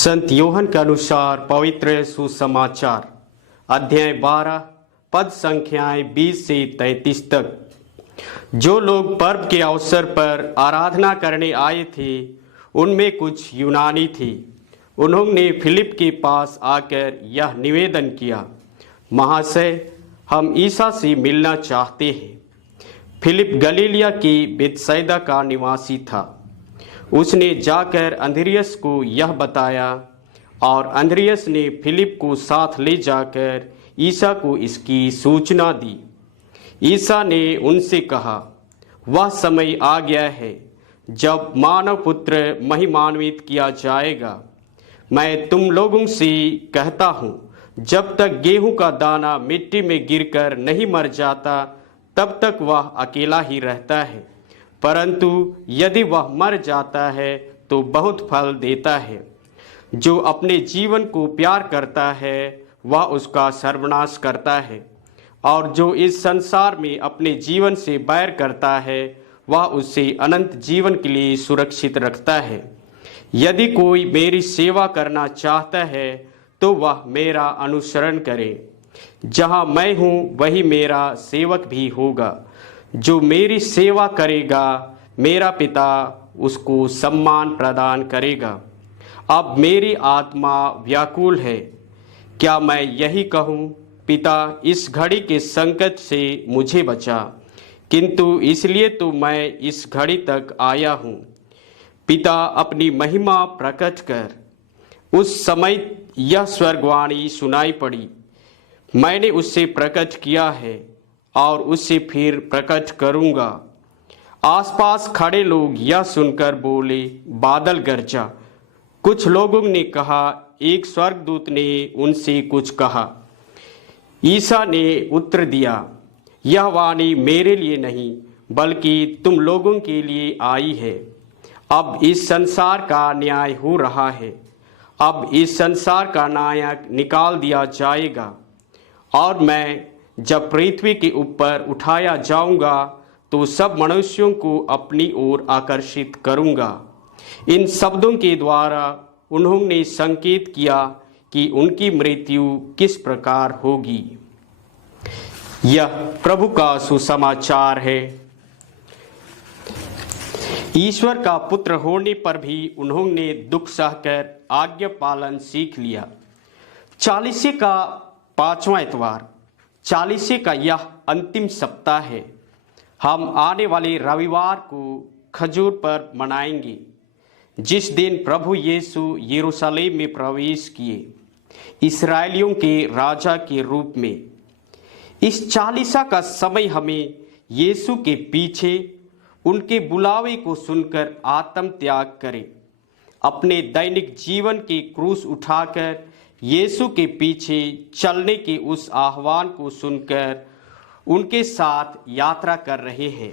संत योहन के अनुसार पवित्र सुसमाचार अध्याय 12 पद संख्याएं 20 से 33 तक। जो लोग पर्व के अवसर पर आराधना करने आए थे उनमें कुछ यूनानी थे। उन्होंने फिलिप के पास आकर यह निवेदन किया, महाशय, हम ईसा से मिलना चाहते हैं। फिलिप गलीलिया की बेतसैदा का निवासी था। उसने जाकर अंद्रियस को यह बताया और अंद्रियस ने फिलिप को साथ ले जाकर ईसा को इसकी सूचना दी। ईसा ने उनसे कहा, वह समय आ गया है जब मानव पुत्र महिमान्वित किया जाएगा। मैं तुम लोगों से कहता हूँ, जब तक गेहूं का दाना मिट्टी में गिरकर नहीं मर जाता तब तक वह अकेला ही रहता है, परंतु यदि वह मर जाता है तो बहुत फल देता है। जो अपने जीवन को प्यार करता है वह उसका सर्वनाश करता है, और जो इस संसार में अपने जीवन से बैर करता है वह उसे अनंत जीवन के लिए सुरक्षित रखता है। यदि कोई मेरी सेवा करना चाहता है तो वह मेरा अनुसरण करे। जहाँ मैं हूँ वही मेरा सेवक भी होगा। जो मेरी सेवा करेगा मेरा पिता उसको सम्मान प्रदान करेगा। अब मेरी आत्मा व्याकुल है। क्या मैं यही कहूँ, पिता, इस घड़ी के संकट से मुझे बचा, किंतु इसलिए तो मैं इस घड़ी तक आया हूँ। पिता, अपनी महिमा प्रकट कर। उस समय यह स्वर्गवाणी सुनाई पड़ी, मैंने उससे प्रकट किया है और उससे फिर प्रकट करूंगा। आसपास खड़े लोग यह सुनकर बोले, बादल गरजा। कुछ लोगों ने कहा, एक स्वर्गदूत ने उनसे कुछ कहा। ईसा ने उत्तर दिया, यह वाणी मेरे लिए नहीं बल्कि तुम लोगों के लिए आई है। अब इस संसार का न्याय हो रहा है। अब इस संसार का नायक निकाल दिया जाएगा, और मैं जब पृथ्वी के ऊपर उठाया जाऊंगा तो सब मनुष्यों को अपनी ओर आकर्षित करूंगा। इन शब्दों के द्वारा उन्होंने संकेत किया कि उनकी मृत्यु किस प्रकार होगी। यह प्रभु का सुसमाचार है। ईश्वर का पुत्र होने पर भी उन्होंने दुख सहकर आज्ञा पालन सीख लिया। चालीसे का 5वां इतवार, चालीसे का यह अंतिम सप्ताह है। हम आने वाले रविवार को खजूर पर्व मनाएंगे, जिस दिन प्रभु यीशु यरूशलेम में प्रवेश किए इस्राएलियों के राजा के रूप में। इस चालीसा का समय हमें यीशु के पीछे उनके बुलावे को सुनकर आत्म त्याग करें। अपने दैनिक जीवन के क्रूस उठाकर यीशु के पीछे चलने के उस आह्वान को सुनकर उनके साथ यात्रा कर रहे हैं।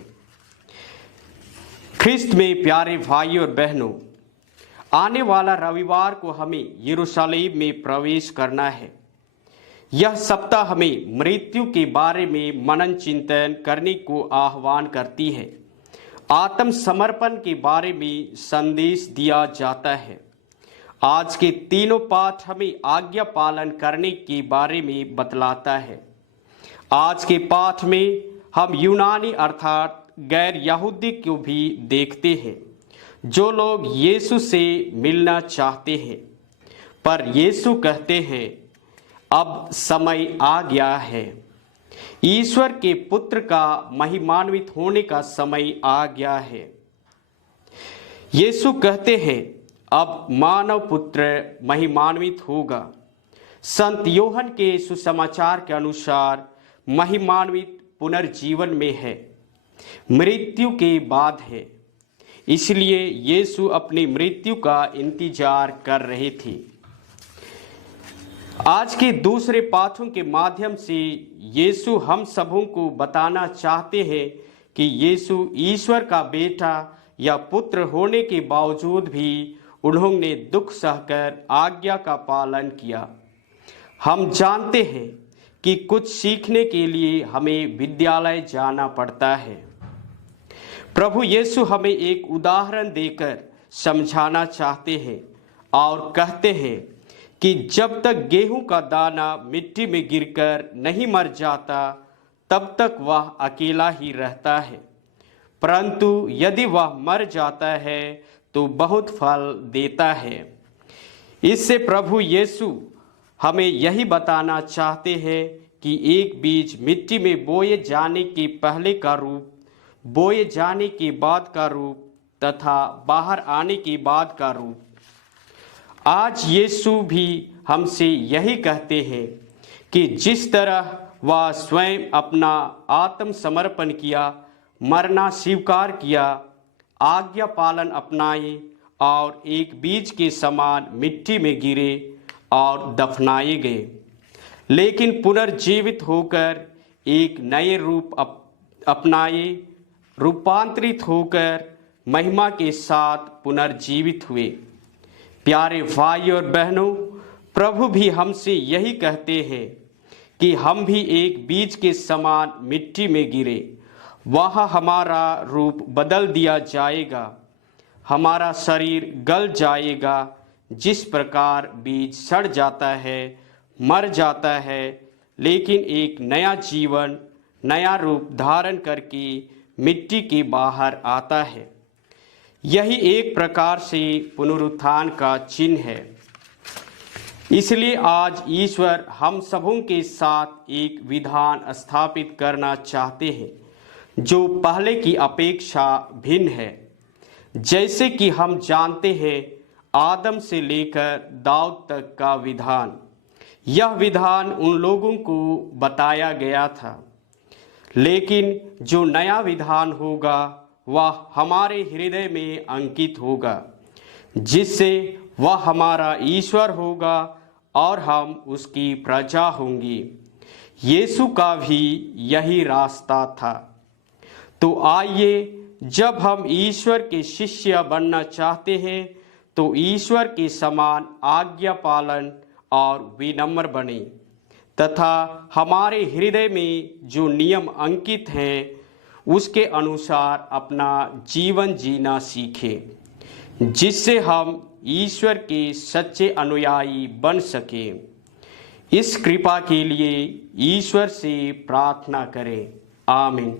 ख्रिस्त में प्यारे भाइयों और बहनों, आने वाला रविवार को हमें यरूशलेम में प्रवेश करना है। यह सप्ताह हमें मृत्यु के बारे में मनन चिंतन करने को आह्वान करती है। आत्मसमर्पण के बारे में संदेश दिया जाता है। आज के तीनों पाठ हमें आज्ञा पालन करने के बारे में बतलाता है। आज के पाठ में हम यूनानी अर्थात गैर यहूदी को भी देखते हैं, जो लोग यीशु से मिलना चाहते हैं, पर यीशु कहते हैं, अब समय आ गया है। ईश्वर के पुत्र का महिमान्वित होने का समय आ गया है। यीशु कहते हैं, अब मानव पुत्र महिमान्वित होगा। संत योहन के सुसमाचार के अनुसार महिमान्वित पुनर्जीवन में है, मृत्यु के बाद है। इसलिए यीशु अपनी मृत्यु का इंतजार कर रहे थे। आज के दूसरे पाठों के माध्यम से यीशु हम सबों को बताना चाहते हैं कि यीशु ईश्वर का बेटा या पुत्र होने के बावजूद भी उन्होंने दुख सहकर आज्ञा का पालन किया। हम जानते हैं कि कुछ सीखने के लिए हमें विद्यालय जाना पड़ता है। प्रभु यीशु हमें एक उदाहरण देकर समझाना चाहते हैं और कहते हैं कि जब तक गेहूं का दाना मिट्टी में गिरकर नहीं मर जाता तब तक वह अकेला ही रहता है, परंतु यदि वह मर जाता है तो बहुत फल देता है। इससे प्रभु यीशु हमें यही बताना चाहते हैं कि एक बीज मिट्टी में बोए जाने के पहले का रूप, बोए जाने के बाद का रूप तथा बाहर आने के बाद का रूप। आज यीशु भी हमसे यही कहते हैं कि जिस तरह वह स्वयं अपना आत्मसमर्पण किया, मरना स्वीकार किया, आज्ञा पालन अपनाए और एक बीज के समान मिट्टी में गिरे और दफनाए गए, लेकिन पुनर्जीवित होकर एक नए रूप अपनाए, रूपांतरित होकर महिमा के साथ पुनर्जीवित हुए। प्यारे भाई और बहनों, प्रभु भी हमसे यही कहते हैं कि हम भी एक बीज के समान मिट्टी में गिरे, वहाँ हमारा रूप बदल दिया जाएगा, हमारा शरीर गल जाएगा। जिस प्रकार बीज सड़ जाता है, मर जाता है, लेकिन एक नया जीवन, नया रूप धारण करके मिट्टी के बाहर आता है। यही एक प्रकार से पुनरुत्थान का चिन्ह है। इसलिए आज ईश्वर हम सबों के साथ एक विधान स्थापित करना चाहते हैं जो पहले की अपेक्षा भिन्न है। जैसे कि हम जानते हैं, आदम से लेकर दाऊद तक का विधान, यह विधान उन लोगों को बताया गया था, लेकिन जो नया विधान होगा वह हमारे हृदय में अंकित होगा, जिससे वह हमारा ईश्वर होगा और हम उसकी प्रजा होंगी। यीशु का भी यही रास्ता था। तो आइए, जब हम ईश्वर के शिष्य बनना चाहते हैं तो ईश्वर के समान आज्ञा पालन और विनम्र बने तथा हमारे हृदय में जो नियम अंकित हैं उसके अनुसार अपना जीवन जीना सीखें, जिससे हम ईश्वर के सच्चे अनुयायी बन सकें। इस कृपा के लिए ईश्वर से प्रार्थना करें। आमीन।